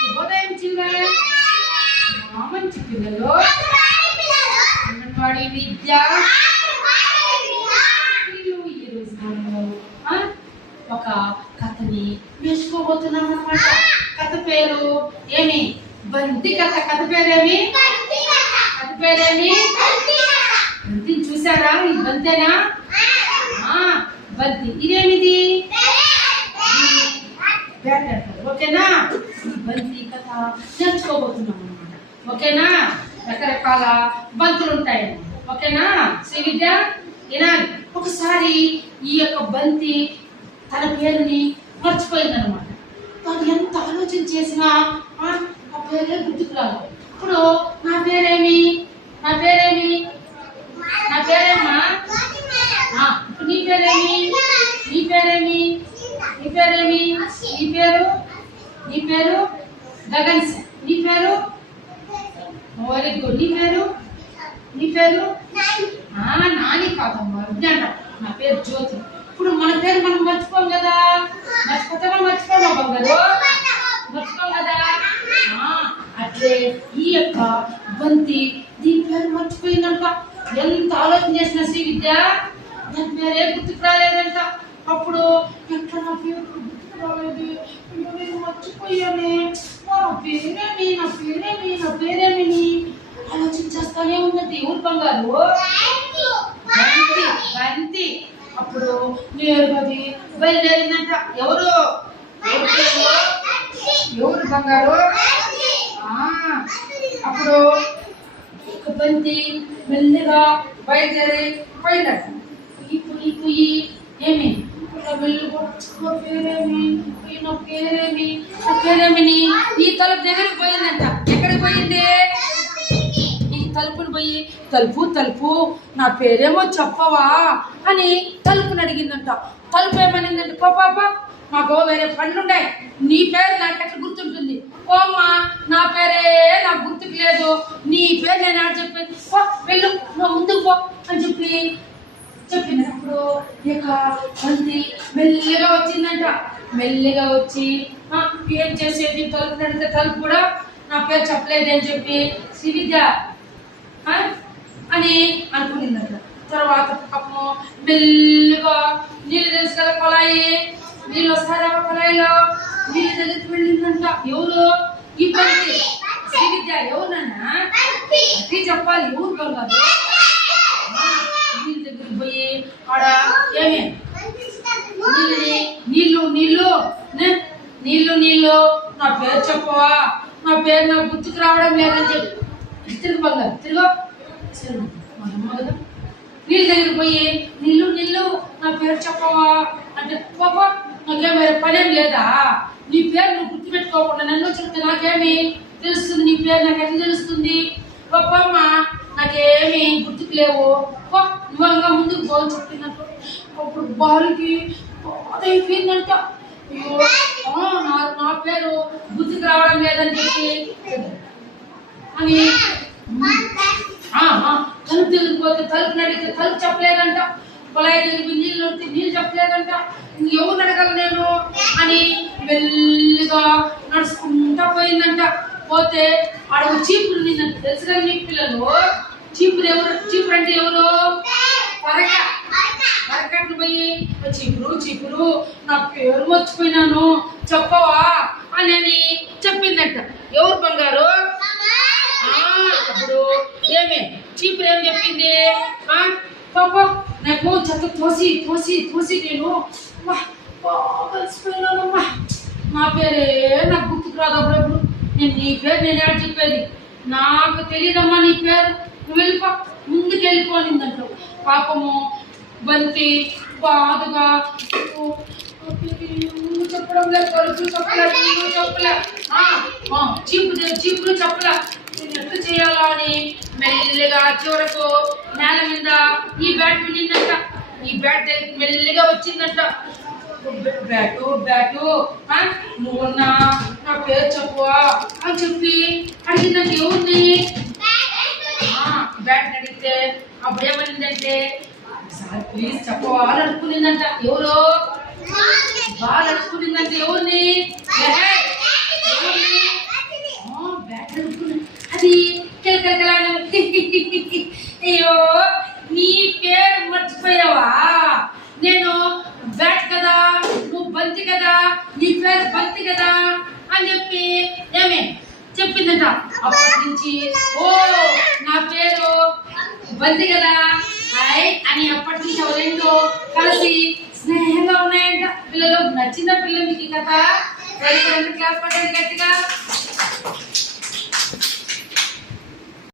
శుభోదయం చిల్డ్రన్. మంచి పిల్లలు అంగన్వాడీ విద్య ఈరోజు మనము ఒక కథని నేర్చుకోబోతున్నాం అన్నమాట. కథ పేరు ఏమి? బంతి కథ. కథ పేరేమి? బంతిని చూసారా? ఈ బంతేనా? బంతి. ఇదేమిది? బ్యాట్ అంటారు. ఓకేనా? ఈ బంతి కథ నేర్చుకోబోతున్నాం అన్నమాట. ఓకేనా? రకరకాల బంతులు ఉంటాయి. ఓకేనా? శ్రీ విద్య వినాలి. ఒకసారి ఈ యొక్క బంతి తన పేరుని మర్చిపోయిందనమాట. తను ఎంత ఆలోచన చేసినా ఆ పేరే గుర్తుకు రాదు. ఇప్పుడు నా పేరేమి? నా పేరేమా? ఇప్పుడు నీ పేరేమి? నీ పేరు గగన్. నీ పేరు? Very good. నీ పేరు నాని కాదమ్మా, విజ్ఞాన. నా పేరు జ్యోతి. ఇప్పుడు మన పేరు మనం మర్చిపోం కదా. మర్చిపోతే మనం మర్చిపోమా బంగారు? మర్చిపోం కదా. అట్లే ఈ యొక్క బంతి దీని పేరు మర్చిపోయిందంట. ఎంత ఆలోచన చేసిన శ్రీ విద్య దాని పేరే గుర్తుకు రాలేదంట. అప్పుడు ఎట్లా నా పేరు గుర్తుకు రాలేదు, నేను మర్చిపోయానే, నా పేరేమి ఆలోచించేస్తానే ఉన్నది. ఊరు బంగారు బంతి. అప్పుడు నేరుగది బయలుదేరిందంట. ఎవరు బంగారు? అప్పుడు ఒక బంతి మెల్లిగా బయలుదేరి పోయినట్ట. పొయ్యి ఏమి పేరేమిని ఈ తలుపు దగ్గరికి పోయిందంట. ఎక్కడికి పోయింది? ఈ తలుపుని పోయి తలుపు నా పేరేమో చెప్పవా అని తలుపుని అడిగిందంట. తలుపు ఏమనిందంటే, పాపా మాకు వేరే పనులుండే, నీ పేరు నాకు ఎట్లా గుర్తుంటుంది? ఓమ్మా, నా పేరే నాకు గుర్తుకు లేదు, నీ పేరు నేను ఆడ చెప్పేది, వెళ్ళు నువ్వు ముందుకు పో అని చెప్పింది. అప్పుడు ఇక బంతి మెల్లిగా వచ్చిందంట. మెల్లిగా వచ్చి ఏం చేసేది? తలుపు నడితే తలుపు కూడా నా పేరు చెప్పలేదు అని చెప్పి శ్రీ విద్య అని అనుకునిందంట. తర్వాత పాపము మెల్లిగా నీళ్ళు తెలుసు కదా, కొలాయి నీళ్ళు వస్తారా? కొలాయిలో నీళ్ళు దగ్గరికి వెళ్ళిందంట. ఎవరు? ఈ బంతి. శ్రీ విద్య ఎవరునన్నా అది చెప్పాలి. ఎవరు బంగారు? నీళ్ళ దగ్గరికి పోయి ఆడ ఏమే నీళ్ళు నా పేరు చెప్పవా? నా పేరు నాకు గుర్తుకు రావడం లేదని చెప్పి తిరుగు బంగారు తిరుగు కదా. నీళ్ళ దగ్గరికి పోయి నీళ్ళు నా పేరు చెప్పవా అంటే, పాపా నాకేం వేరే పనేం లేదా? నీ పేరు నువ్వు గుర్తుపెట్టుకోకుండా నన్ను చెప్తే నాకేమి తెలుస్తుంది? నీ పేరు నాకు ఎట్లా తెలుస్తుంది? పాపమ్మ నాకేమి గుర్తుకు లేవు, నువ్వుగా ముందుకు పోని చెప్పినట్టు. అప్పుడు బాలుకి బాధ అయిపోయిందంట. నా పేరు గుర్తుకు రావడం లేదని చెప్పి అని తలుపు తిరిగిపోతే తలుపు నడిగితే తలుపు చెప్పలేదంట. పొలాయి తిరిగి నీళ్ళు చెప్పలేదంట. ఎవరు అడగలను నేను అని మెల్లిగా నడుచుకుంటా పోయిందంట. పోతే అడుగు చీపురు నిన్నంట. తెలుసు కదా నీకు పిల్లలు, చీపురు అంటే ఎవరు? పరకట్లు పోయి చీపురు నా పేరు మర్చిపోయినాను చెప్పవా అని చెప్పిందంట. ఎవరు బంగారు? అప్పుడు ఏమే చీపురు ఏం చెప్పింది? పాపా నాకు చెత్త తోసి నేను కలిసిపోయినానమ్మా, నా పేరే నాకు గుర్తుకు రాదు. అప్పుడప్పుడు నీ పేరు నేను ఏడు చెప్పేది, నాకు తెలియదమ్మా నీ పేరు, నువ్వు వెళ్ళిపో, ముందుకు వెళ్ళిపోనిందంట. పాపము బంతి బాధగా చెప్పడం లేదు, తలుపులు చెప్పలే, చీపురు చెప్పలే, నేను ఎట్లా చేయాలా అని మెల్లిగా చివరకు నేల మీద ఈ బ్యాట్ వెళ్ళిందంట. ఈ బ్యాట్ దగ్గరికి మెల్లిగా వచ్చిందంట. బ్యాటు నువ్వు నా పేరు చెప్పవా అని చెప్పి అడిగిందంటే ఎవరిని? బ్యాట్ అడిగితే అప్పుడు ఏమనిందంటే, సార్ ప్లీజ్ చెప్పవా అని అనుకునిందంట. ఎవరు? బాగా అనుకునిందంటే ఎవరిని? అయ్యో నీ పేరు మర్చిపోయావా? నేను బ్యాట్ కదా, నువ్వు బంతి కదా, నీ పేరు బంతి కదా అని చెప్పి ఏమే చెప్పిందట. అప్పటి నుంచి ఓ నా పేరు బంతి కదా హాయ్ అని అప్పటి నుంచి రెండు కలిసి స్నేహంగా ఉన్నాయంట. పిల్లలు నచ్చిందా పిల్లలు మీకు ఈ కథ? క్లాస్ పట్టండి గట్టిగా.